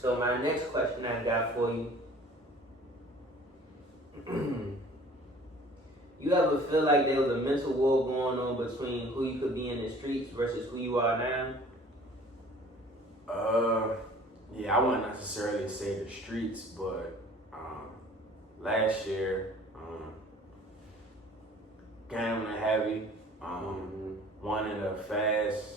So my next question I got for you. You ever feel like there was a mental war going on between who you could be in the streets versus who you are now? Yeah, I wouldn't necessarily say the streets, but last year, gambling heavy, wanting a fast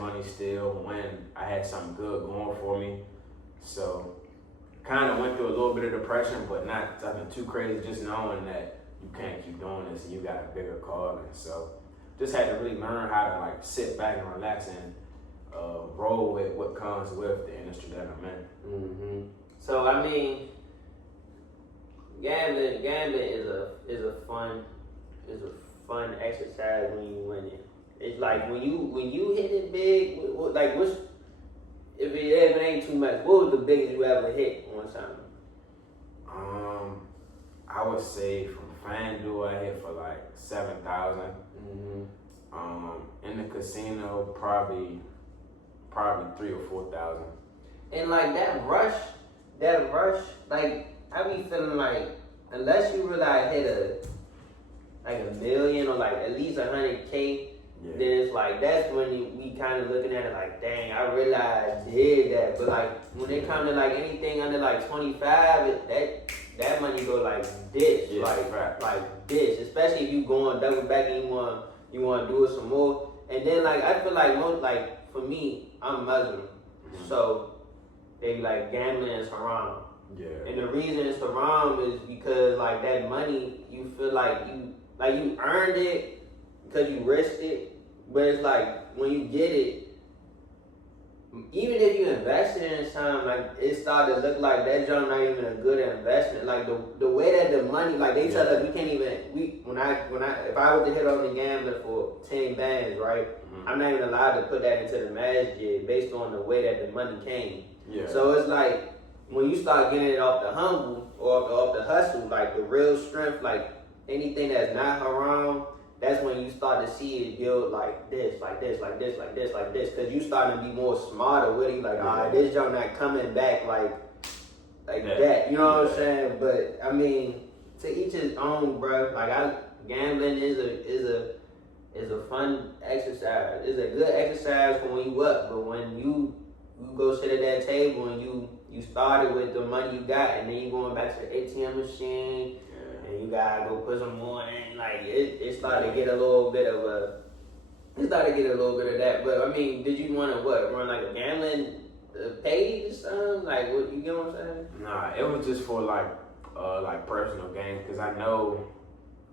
money still when I had something good going for me. So kind of went through a little bit of depression, but not nothing too crazy, just knowing that you can't keep doing this and you got a bigger calling. So just had to really learn how to like sit back and relax and roll with what comes with the industry that I'm in. So I mean, gambling is a fun exercise when you win it. It's like when you hit it big, like what's if it ain't too much, what was the biggest you ever hit on something? I would say from FanDuel I hit for like 7,000. In the casino probably 3,000 or 4,000. And like that rush, like I be feeling like unless you really hit a million or like at least 100K, then it's like that's when we kind of looking at it like, dang, I realized I did that. But like when it comes to like anything under like 25, that money go like this, like this. Especially if you going double back and you want to do it some more. And then like I feel like most like for me, I'm Muslim, so they be like gambling is haram. Yeah. And the reason it's haram is because like that money, you feel like you earned it because you risked it. But it's like when you get it, even if you invested in something, like it started to look like that junk not even a good investment. Like the way that the money, like they tell us we can't even if I was to hit on the gambler for 10 bands, right? I'm not even allowed to put that into the masjid based on the way that the money came. Yeah. So it's like when you start getting it off the humble or off the hustle, like the real strength, like anything that's not haram, that's when you start to see it build like this, like this, like this, like this, like this. Cause you starting to be more smarter with it. Like, all right, this junk not coming back like that. You know what I'm saying? But I mean, to each his own, bro. Like gambling is a fun exercise. It's a good exercise for when you up, but when you go sit at that table and you started with the money you got, and then you going back to the ATM machine. And you gotta go put some more in. Like it started to get a little bit of that. But I mean, did you want to run like a gambling page or something? Like what you get what I'm saying? Nah, it was just for like personal games because I know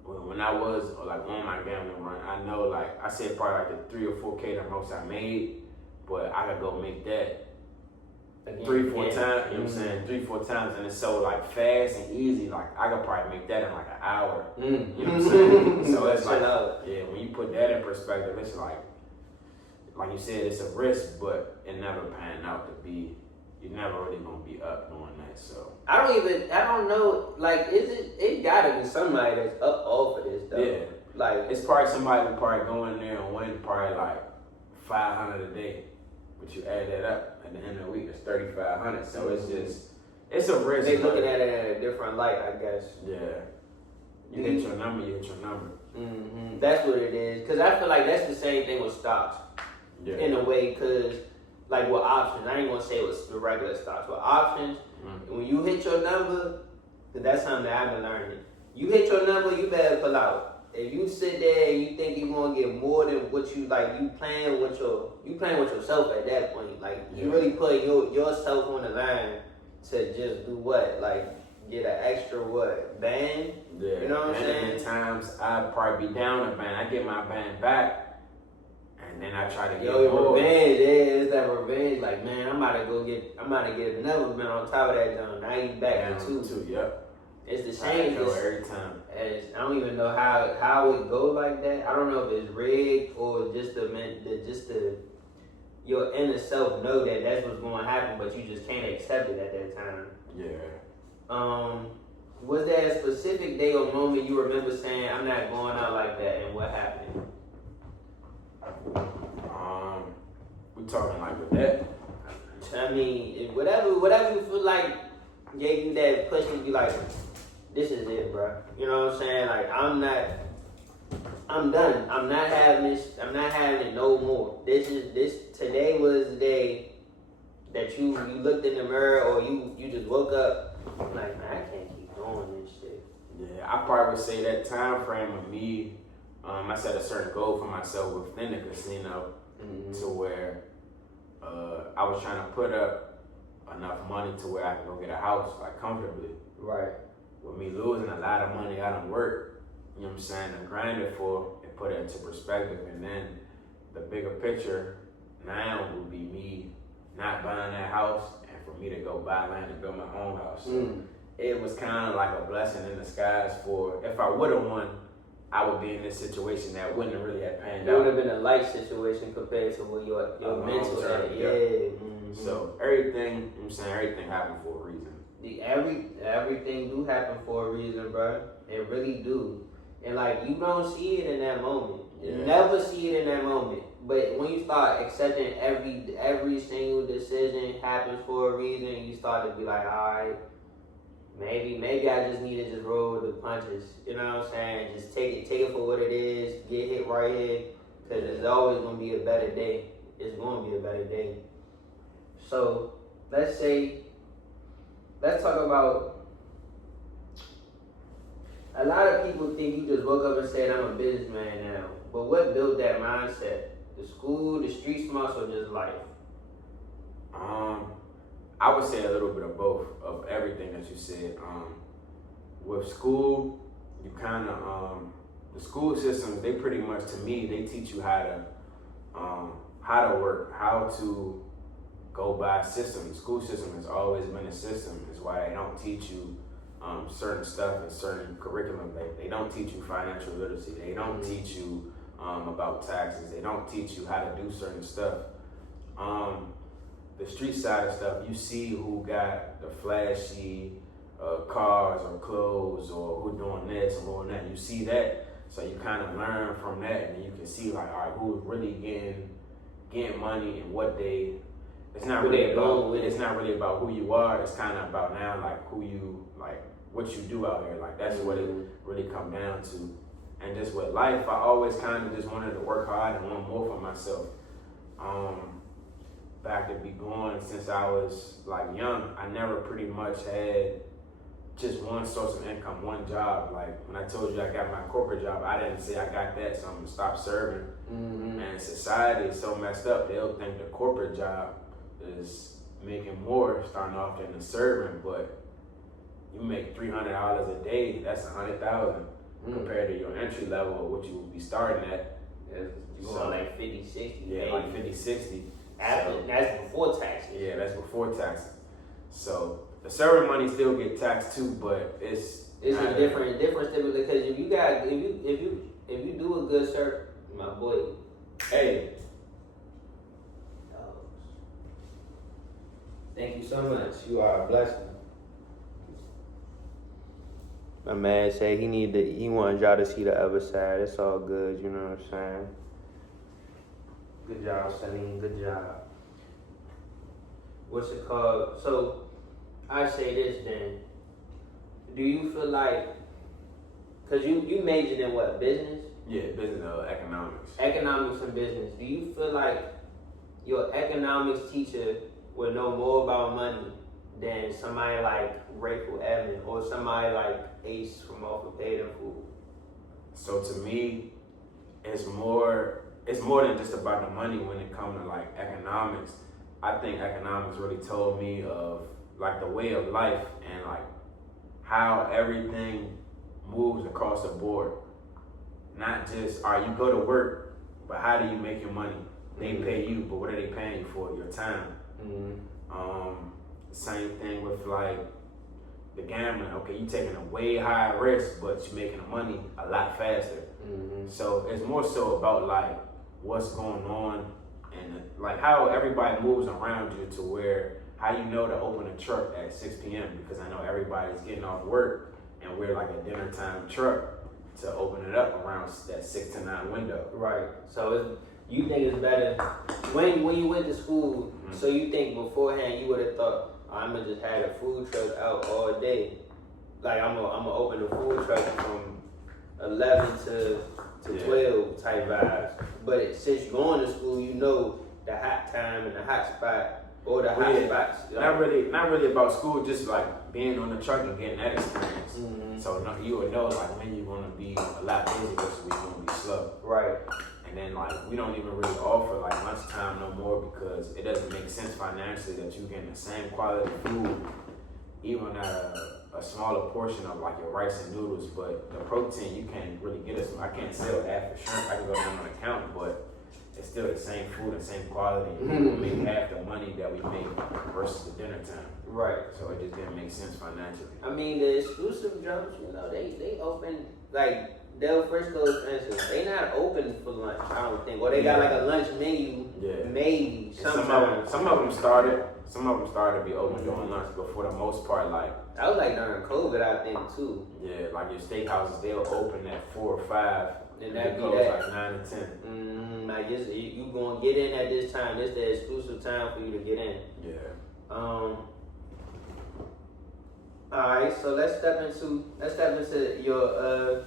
when I was like on my gambling run, I know like I said probably like the 3 or 4K the most I made, but I could go make that. Again, 3-4 times, you know what I'm saying? 3-4 times, and it's so like fast and easy. Like I could probably make that in like an hour. You know what I'm saying? So it's like, when you put that in perspective, it's like you said, it's a risk, but it never panned out to be. You're never really gonna be up doing that. So I don't know. Like, it gotta be somebody that's up off of this though. Yeah, like it's probably somebody who probably go in there and win probably like 500 a day. But you add that up at the end of the week, it's 3,500. So it's a risk. They looking at it in a different light, I guess. Yeah. You hit your number. That's what it is. Cause I feel like that's the same thing with stocks. Yeah. In a way, cause like with options, I ain't gonna say it was the regular stocks. With options, when you hit your number, cause that's something that I've been learning. You hit your number, you better pull out. If you sit there and you think you're gonna get more than what you like, you playing with yourself at that point. Like you really put yourself on the line to just do what? Like get an extra band? Yeah. You know what I'm saying? And times I'd probably be down a band. I get my band back and then I try to get more. Revenge, it's that revenge. Like, man, I'm about to get another band on top of that jump. Now you back to two. Yep. It's the same every time. I don't even know how it go like that. I don't know if it's rigged or just your inner self know that that's what's going to happen, but you just can't accept it at that time. Yeah. Was there a specific day or moment you remember saying, "I'm not going out like that," and what happened? We talking like with that? I mean, whatever you feel like gave you that push to be like, this is it, bro. You know what I'm saying? Like, I'm done. I'm not having it no more. Today was the day that you looked in the mirror or you just woke up like, man, I can't keep doing this shit. Yeah, I probably would say that time frame of me, I set a certain goal for myself within the casino to where I was trying to put up enough money to where I could go get a house like comfortably. Right. With me losing a lot of money, I done worked, you know what I'm saying, and grinded for and put it into perspective. And then the bigger picture now would be me not buying that house and for me to go buy land and build my own house. So it was kind of like a blessing in disguise for, if I would have won, I would be in this situation that wouldn't have really have panned out. It would have been a light situation compared to what your mental had. Yeah. So everything, you know what I'm saying, everything happened for a reason. Everything do happen for a reason, bro. It really do. And like, you don't see it in that moment. You never see it in that moment. But when you start accepting every single decision happens for a reason, you start to be like, all right, maybe I just need to just roll with the punches. You know what I'm saying? Just take it for what it is. Get hit right here, because it's always gonna be a better day. It's gonna be a better day. So let's talk about. A lot of people think you just woke up and said, I'm a businessman now. But what built that mindset? The school, the street smarts, or just life? I would say a little bit of both, of everything that you said. With school, you kind of, the school systems, they pretty much, to me, they teach you how to work, how to go by systems. School system has always been a system. Is why they don't teach you certain stuff in certain curriculum. They don't teach you financial literacy. They don't teach you about taxes. They don't teach you how to do certain stuff. The street side of stuff, you see who got the flashy cars or clothes or who doing this and doing that. You see that, so you kind of learn from that, and you can see like, all right, who's really getting money and what they. It's not really about who you are. It's kind of about now like what you do out here. Like that's what it really come down to. And just with life, I always kind of just wanted to work hard and want more for myself. Back to be going since I was like young, I never pretty much had just one source of income, one job. Like when I told you I got my corporate job, I didn't say I got that, so I'm gonna stop serving. And society is so messed up, they'll think the corporate job is making more starting off than the serving, but you make $300 a day, that's $100,000 compared to your entry level, what you would be starting at. You going like 50, 60. Yeah, like 50, 60. That's before taxes. Yeah, that's before taxes. So the serving money still get taxed too, but it's a different still, because if you do a good service, my boy. Hey. Thank you so much. You are a blessing. My man said he wanted y'all to see the other side. It's all good, you know what I'm saying? Good job, Salim. Good job. What's it called? So, I say this then. Do you feel like, because you majored in what, business? Yeah, business, economics. Economics and business. Do you feel like your economics teacher would know more about money than somebody like Rachel Evans or somebody like Ace from Off of Paid in Full? So to me, it's more than just about the money when it comes to like economics. I think economics really told me of like the way of life and like how everything moves across the board. Not just, all right, you go to work, but how do you make your money? They pay you, but what are they paying you for? Your time. Same thing with like the gambling. Okay, you taking a way higher risk, but you're making the money a lot faster. So it's more so about like what's going on and like how everybody moves around you to where how you know to open a truck at 6 p.m. because I know everybody's getting off work and we're like a dinner time truck to open it up around that 6 to 9 window. Right. So You think it's better when you went to school? So you think beforehand you would have thought, I'm gonna just have a food truck out all day, like I'm gonna open a food truck from 11 to 12 type vibes. But since you're going to school, you know the hot time and the hot spot or the hot spots. Not really about school, just like being on the truck and getting that experience. Mm-hmm. So you would know like when you're gonna be a lot busy versus when you're gonna be slow. Right. And then like we don't even really offer like lunchtime no more because it doesn't make sense financially that you're getting the same quality food, even at a smaller portion of like your rice and noodles. But the protein you can't really get us. I can't sell that for shrimp. I can go down on the counter, but it's still the same food and same quality. We make half the money that we make versus the dinner time. Right. So it just didn't make sense financially. I mean, the exclusive jumps, you know, they open, like, Del Frisco's, for instance, they not open for lunch, I don't think. Or they got like a lunch menu, maybe, sometimes. Some of them started to be open during lunch, but for the most part, like. That was like during COVID, I think, too. Yeah, like your steakhouses, they'll open at 4 or 5. And that goes like 9 to 10. Like you gonna get in at this time. This the exclusive time for you to get in. Yeah. Alright, so let's step into your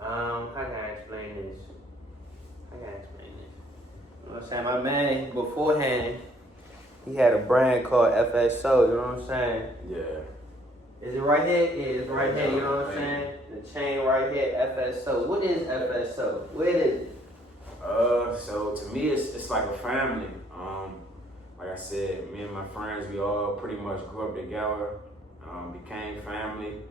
how can I explain this? You know what I'm saying? My man beforehand, he had a brand called FSO, you know what I'm saying? Yeah. Is it right here? Yeah, it's right here, you know what I'm saying? The chain right here, FSO. What is FSO? Where is it? So to me, it's like a family. Like I said, me and my friends, we all pretty much grew up together, became family.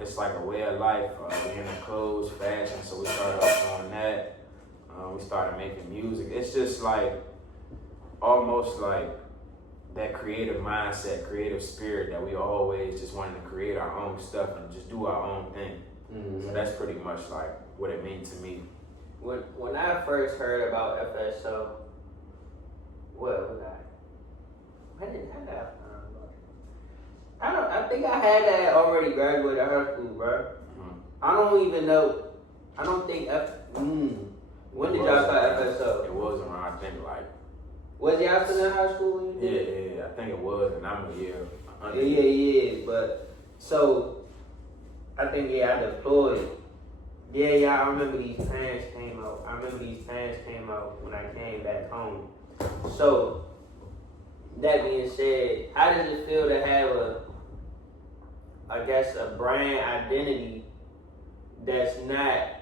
It's like a way of life. We in the clothes, fashion, so we started off on that. We started making music. It's just like almost like that creative mindset, creative spirit that we always just wanted to create our own stuff and just do our own thing. So that's pretty much like what it means to me. When I first heard about FSO, I think I had that already graduated high school, bro. I don't even know. I don't think when did y'all start FSO? It was around, I think, like. Was y'all still in high school when you did? Yeah, I think it was, and I'm a year under. Yeah, but so I think I deployed. Yeah, I remember these pants came out when I came back home. So that being said, how does it feel to have a brand identity that's not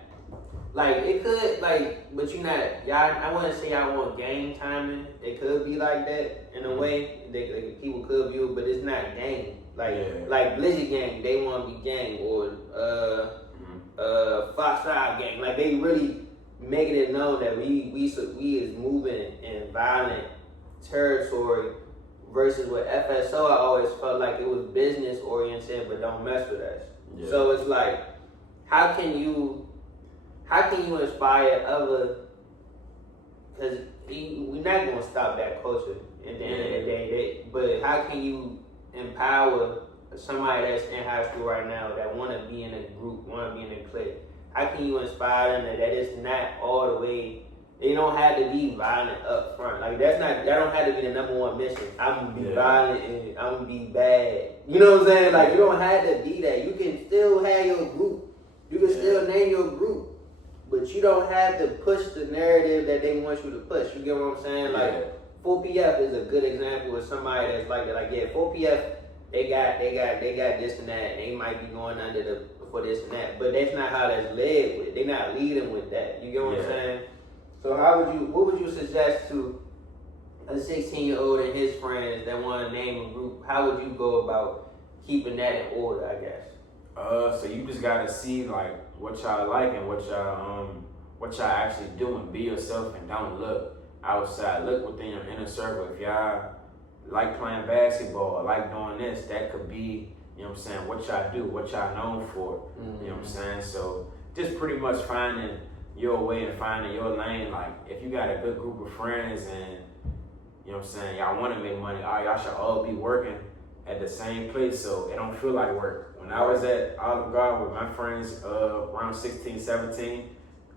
like it could like, but you're not y'all. I wouldn't say I want gang timing. It could be like that in a way. People could view it, but it's not gang. Like Blizzard gang, they want to be gang, or Fox Side gang. Like they really making it known that we is moving in violent territory. Versus with FSO, I always felt like it was business oriented, but don't mess with us. Yeah. So it's like, how can you inspire other? Because we're not gonna stop that culture at the end of the day. But how can you empower somebody that's in high school right now that want to be in a group, want to be in a clique? How can you inspire them that it's not all the way? They don't have to be violent up front. Like that don't have to be the number one mission. I'm gonna be violent and I'm gonna be bad. You know what I'm saying? Like you don't have to be that. You can still have your group. You can still name your group. But you don't have to push the narrative that they want you to push. You get what I'm saying? Like 4PF is a good example of somebody that's like that. Like 4PF, they got this and that, and they might be going under for this and that. But that's not how that's led with. They're not leading with that. You get what I'm saying? So what would you suggest to a 16-year-old and his friends that want to name a group? How would you go about keeping that in order, I guess? So you just gotta see like what y'all like and what y'all actually doing. Be yourself and don't look outside. Look within your inner circle. If y'all like playing basketball or like doing this, that could be, you know what I'm saying, what y'all do, what y'all known for. You know what I'm saying? So just pretty much finding your way and finding your lane. Like if you got a good group of friends and you know what I'm saying, y'all want to make money, y'all should all be working at the same place so it don't feel like work. When I was at Olive Garden with my friends around 16, 17,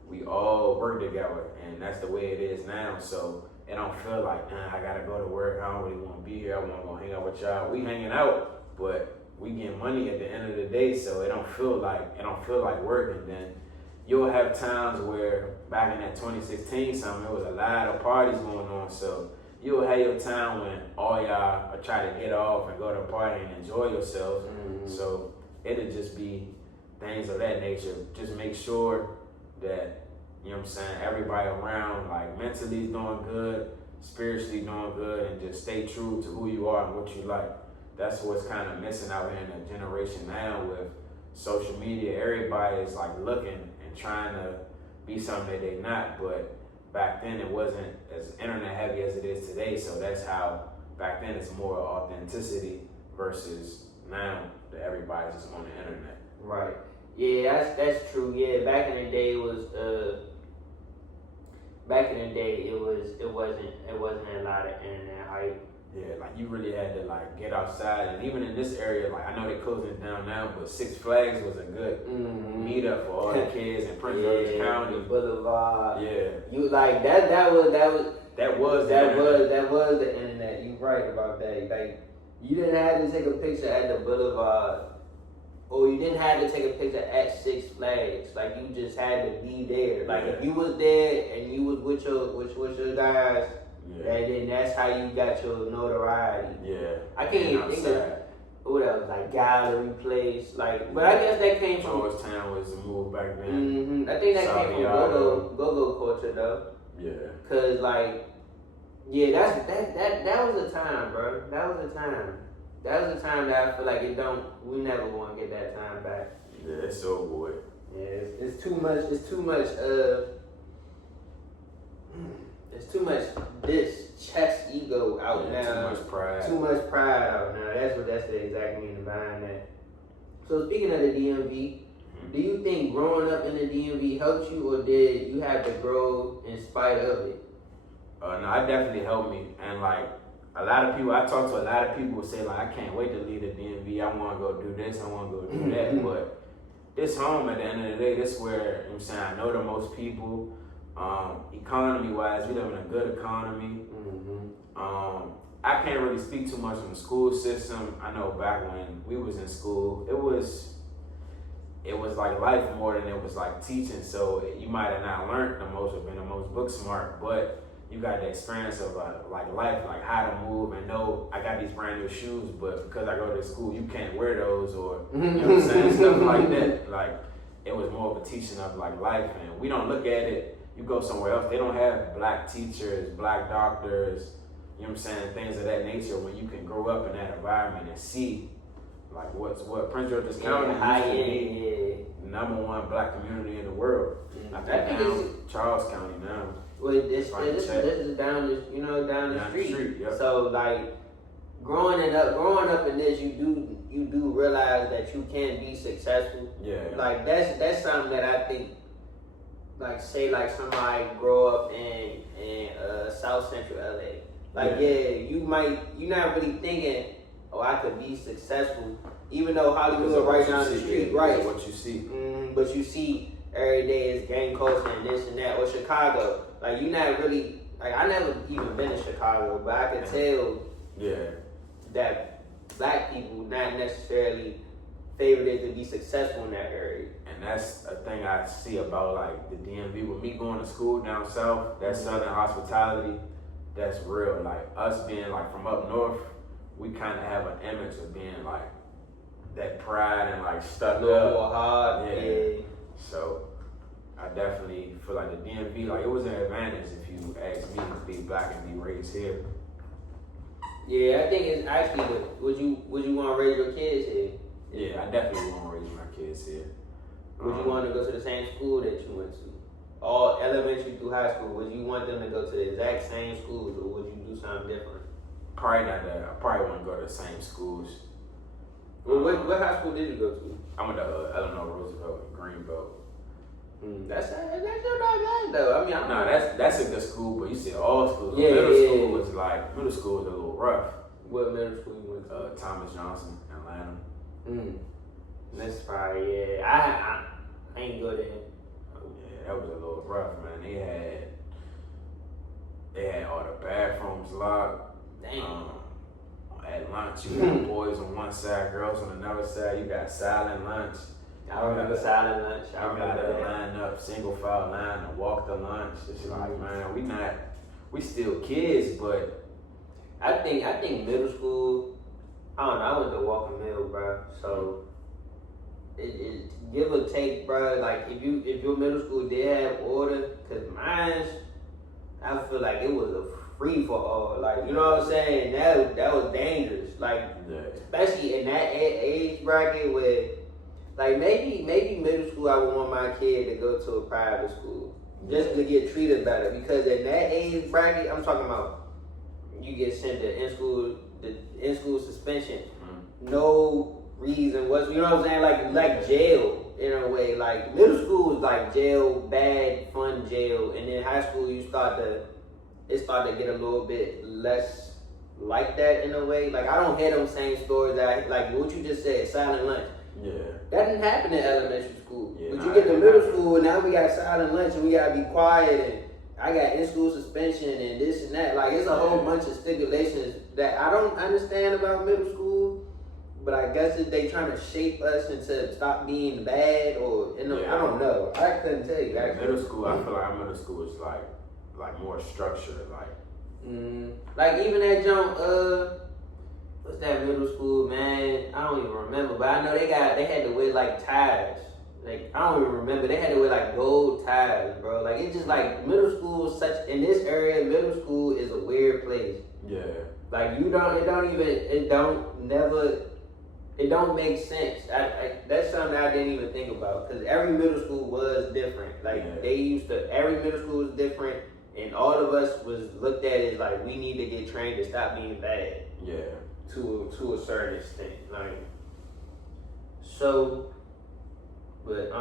we all work together, and that's the way it is now. So it don't feel like, I gotta go to work. I don't really want to be here. I want to go hang out with y'all. We hanging out, but we getting money at the end of the day. So it don't feel like work. And then you'll have times where back in that 2016 something, there was a lot of parties going on. So you'll have your time when all y'all are trying to get off and go to a party and enjoy yourselves. Mm-hmm. So it'll just be things of that nature. Just make sure that, you know what I'm saying, everybody around, like, mentally is doing good, spiritually doing good, and just stay true to who you are and what you like. That's what's kind of missing out here in the generation now with social media. Everybody is like looking and trying to be something that they're not, but back then it wasn't as internet heavy as it is today. So that's how back then it's more authenticity versus now that everybody's just on the internet. Right. Yeah, that's true. Yeah, back in the day it wasn't a lot of internet hype. Yeah, like you really had to like get outside, and even in this area, like I know they're closing it down now, but Six Flags was a good meetup for all the kids in Prince George's County. Boulevard. Yeah, you like that was the internet. You right about that. Like you didn't have to take a picture at the Boulevard, or you didn't have to take a picture at Six Flags. Like you just had to be there. Like if you was there and you was with your guys. Yeah. And then that's how you got your notoriety. Yeah. I can't even think of what else, like gallery place, like. But I guess that came from Georgetown was the move back then. Mm-hmm. I think that came from go-go culture though. Yeah. Cause like, yeah, that was a time, bro. That was a time. That was a time that I feel like we never want to get that time back. Yeah, it's so good. Yeah, it's too much. It's too much. There's too much chest ego out now. Too much pride. Too much pride out now. That's the exact meaning behind that. So speaking of the DMV, do you think growing up in the DMV helped you, or did you have to grow in spite of it? No, it definitely helped me. And like a lot of people, I talk to a lot of people who say like, I can't wait to leave the DMV. I want to go do this. I want to go do that. But this home at the end of the day, this where, you know what I'm saying, I know the most people. Economy wise, we live in a good economy. I can't really speak too much on the school system. I know back when we was in school, it was like life more than it was like teaching. So you might have not learned the most or been the most book smart, but you got the experience of like life, like how to move and know I got these brand new shoes, but because I go to school, you can't wear those, or you know what I'm saying, stuff like that. Like it was more of a teaching of like life, and we don't look at it. You go somewhere else, they don't have black teachers, black doctors, you know what I'm saying, things of that nature, when you can grow up in that environment and see like what Prince George's County used to be #1 black community in the world. I think now Charles County now. Well, this is down the street. Yep. So like growing up in this, you do realize that you can be successful. Yeah. Like that's something that I think. Like say like somebody grow up in South Central LA. Like you're not really thinking, oh, I could be successful, even though Hollywood right down the street, right? What you see. But you see every day is gang culture and this and that. Or Chicago, like you're not really like I never even been to Chicago, but I can tell that black people not necessarily favored it to be successful in that area. And that's a thing I see about like the DMV. With me going to school down south, that Southern hospitality, that's real. Like us being like from up north, we kind of have an image of being like that pride and like stuck up. More hard. Yeah. So I definitely feel like the DMV, like it was an advantage if you ask me to be black and be raised here. Yeah, I think it's actually would you want to raise your kids here? Yeah, I definitely want to raise my kids here. Would you want to go to the same school that you went to? All elementary through high school, would you want them to go to the exact same schools, or would you do something different? Probably not that. I probably want to go to the same schools. Well, what high school did you go to? I went to Eleanor Roosevelt in Greenbelt. That's not bad though. I mean, that's a good school, but you see all schools. Yeah, middle school was a little rough. What middle school you went to? Thomas Johnson and Lanham. That's probably I ain't go there. Yeah, that was a little rough, man. They had all the bathrooms locked. Damn. At lunch, you got boys on one side, girls on another side. You got silent lunch. I remember silent lunch. I remember gotta that. line up, single file line, and walk the lunch. It's like, man, we still kids, but I think middle school. I don't know. I went to Walker Mill, bro. So it give or take, bro. Like if your middle school did have order, cause mine, I feel like it was a free for all. Like you know what I'm saying? That was dangerous. Like especially in that age bracket where. Like maybe middle school I would want my kid to go to a private school just to get treated better because in that age bracket I'm talking about you get sent to in school suspension, no reason was you know what I'm saying like jail in a way like middle school was like jail bad fun jail and then high school it start to get a little bit less like that in a way like I don't hear them same stories that like what you just said silent lunch. Yeah. That didn't happen in elementary school. Yeah, but you get to middle school, and now we got silent lunch, and we gotta be quiet, and I got in-school suspension, and this and that. Like, it's a whole bunch of stipulations that I don't understand about middle school, but I guess that they trying to shape us into stop being bad, or, I don't know. I couldn't tell you, actually. Middle school, I feel like middle school is like more structured, like, even that jump, what's that middle school, man? I don't even remember, but I know they had to wear like ties. Like I don't even remember. They had to wear like gold ties, bro. Like it's just like middle school is such in this area. Middle school is a weird place. Yeah. Like it don't make sense. That's something I didn't even think about because every middle school was different. Like every middle school was different, and all of us was looked at as like we need to get trained to stop being bad. Yeah. To a certain extent, like so, but